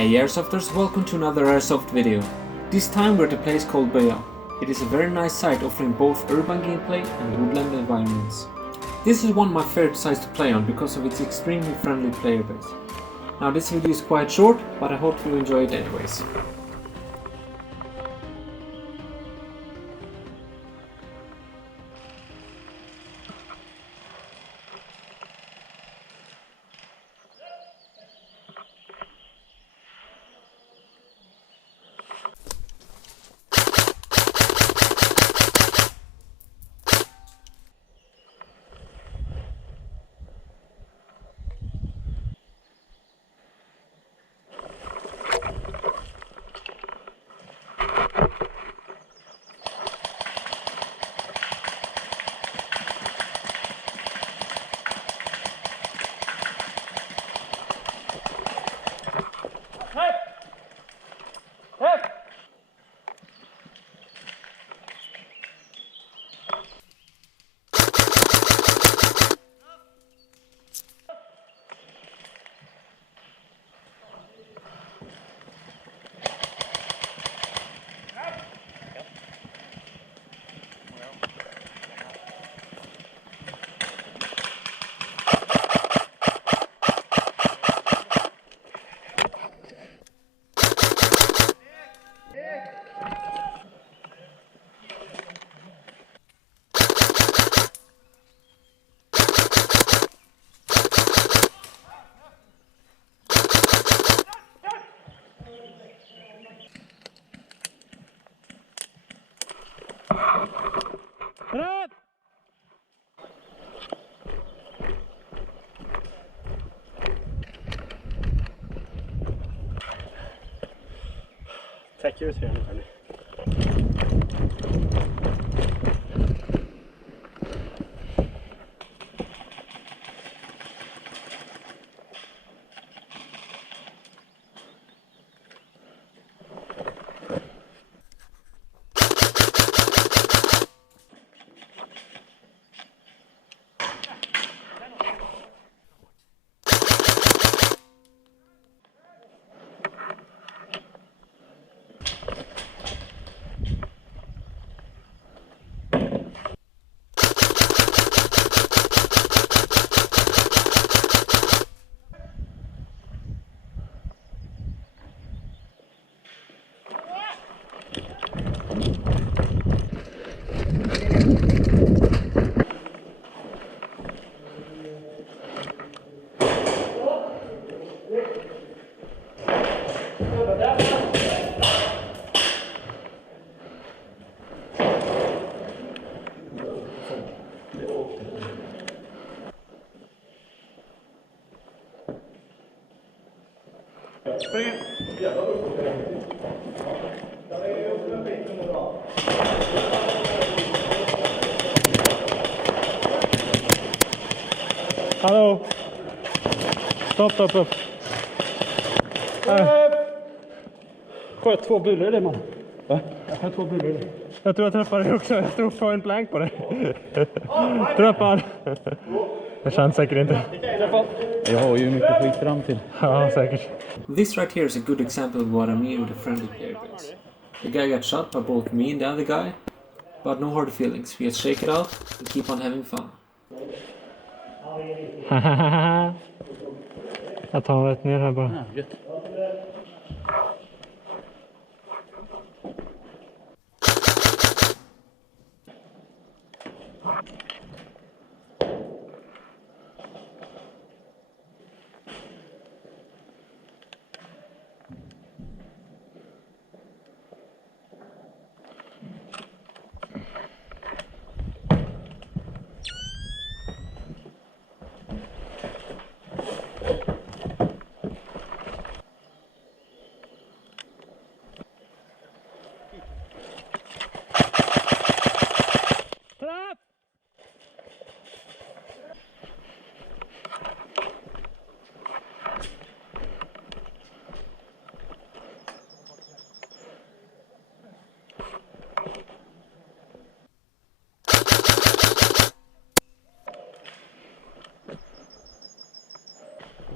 Hey Airsofters, welcome to another Airsoft video. This time we're at a place called Böja. It is a very nice site offering both urban gameplay and woodland environments. This is one of my favorite sites to play on because of its extremely friendly player base. Now this video is quite short, but I hope you enjoy it anyways. Take yours here. Hallå! Stopp. Sköt 2 bulor i det, man. Va? Jag sköt 2 bulor i det. Jag tror jag träffade dig också. Jag stod point blank på det. Träffar. Det känns säkert inte. Jag har ju mycket skit fram till. Ja, säkert. This right here is a good example of what I mean with a friendly player base. The guy got shot by both me and the other guy, but no hard feelings. We just shake it out and keep on having fun. Jag tar rätt ner här bara. Ja,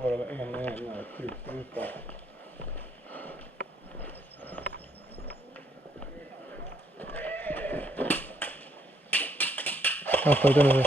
bara en kulspruta. Hasta luego.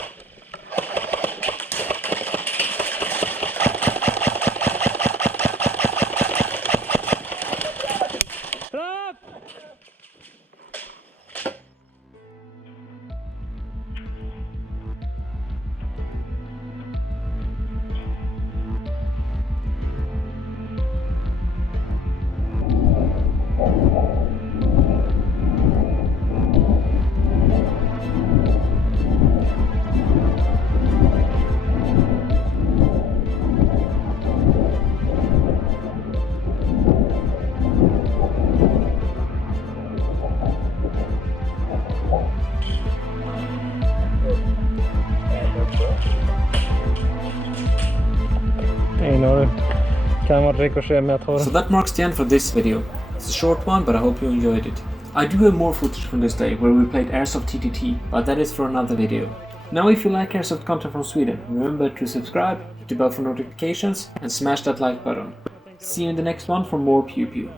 So that marks the end for this video. It's a short one, but I hope you enjoyed it. I do have more footage from this day where we played Airsoft TTT, but that is for another video. Now if you like Airsoft content from Sweden, remember to subscribe, hit the bell for notifications and smash that like button. See you in the next one for more Pew Pew.